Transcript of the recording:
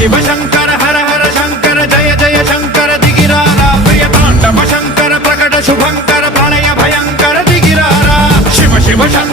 शिव शंकर हर हर शंकर जय जय शंकर दिगिरारा प्रिय तांडव शंकर प्रकट शुभंकर प्रणय भयंकर दिगिरारा शिव शिव शंकर